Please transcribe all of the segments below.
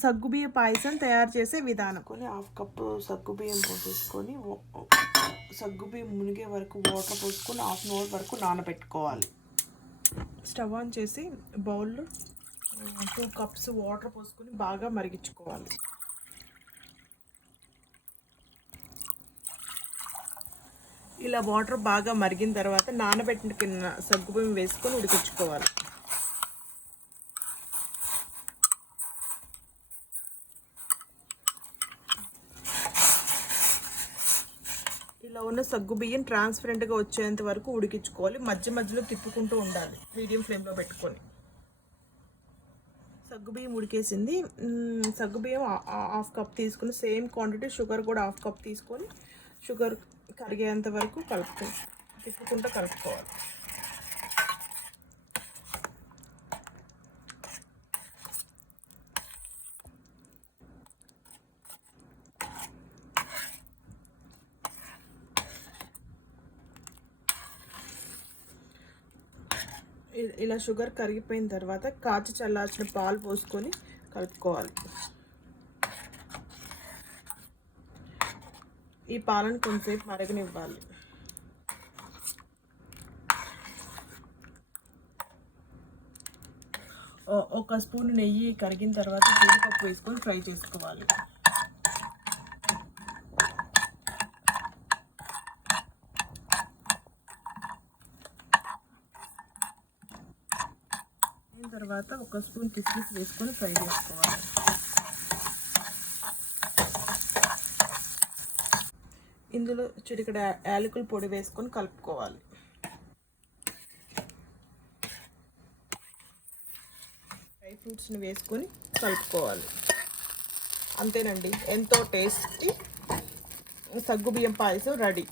సగ్గుబియ్య పాయసం తయారు చేసే విధానం. హాఫ్ కప్పు సగ్గుబియ్యం పోసేసుకొని సగ్గుబియ్యం మునిగే వరకు వాటర్ పోసుకొని హాఫ్ అన్ అవర్ వరకు నానబెట్టుకోవాలి. స్టవ్ ఆన్ చేసి బౌల్లో 2 కప్స్ వాటర్ పోసుకొని బాగా మరిగించుకోవాలి. ఇలా వాటర్ బాగా మరిగిన తర్వాత నానబెట్టిన సగ్గుబియ్యం వేసుకొని ఉడికించుకోవాలి. ఇలా ఉన్న సగ్గుబియ్యం ట్రాన్స్పరెంట్గా వచ్చేంత వరకు ఉడికించుకోవాలి. మధ్య మధ్యలో తిప్పుకుంటూ ఉండాలి మీడియం ఫ్లేమ్లో పెట్టుకొని. సగ్గుబియ్యం ఉడికేసింది. సగ్గుబియ్యం హాఫ్ కప్ తీసుకుని సేమ్ క్వాంటిటీ షుగర్ కూడా హాఫ్ కప్ తీసుకొని షుగర్ కరిగేంత వరకు తిప్పుకుంటూ కలుపుకోవాలి. ఇలా షుగర్ కరిగిపోయిన తర్వాత కాచి చల్లార్చిన పాలు పోసుకొని కలుపుకోవాలి. ఈ పాలను కొంచెంసేపు మరగనివ్వాలి. ఒక స్పూన్ నెయ్యి కరిగిన తర్వాత జీడిపప్పు వేసుకొని ఫ్రై చేసుకోవాలి. తర్వాత ఒక స్పూన్ కిస్మిస్ వేసుకొని ఫ్రై చేసుకోవాలి. ఇందులో చిటికెడు యాలకుల పొడి వేసుకొని కలుపుకోవాలి. డ్రై ఫ్రూట్స్ని వేసుకొని కలుపుకోవాలి. అంతేనండి, ఎంతో టేస్టీ సగ్గుబియ్యం పాయసం రెడీ.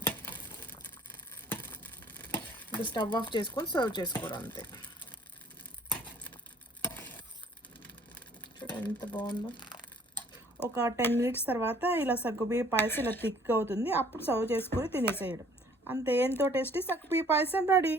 స్టవ్ ఆఫ్ చేసుకొని సర్వ్ చేసుకోవడం అంతే. ఎంత బాగుందో. ఒక 10 మినిట్స్ తర్వాత ఇలా సగ్గుబియ్య పాయసం ఇలా థిక్ అవుతుంది. అప్పుడు సర్వ్ చేసుకొని తినేసేయడం అంతే. ఎంతో టేస్టీ సగ్గుబియ్య పాయసం రెడీ.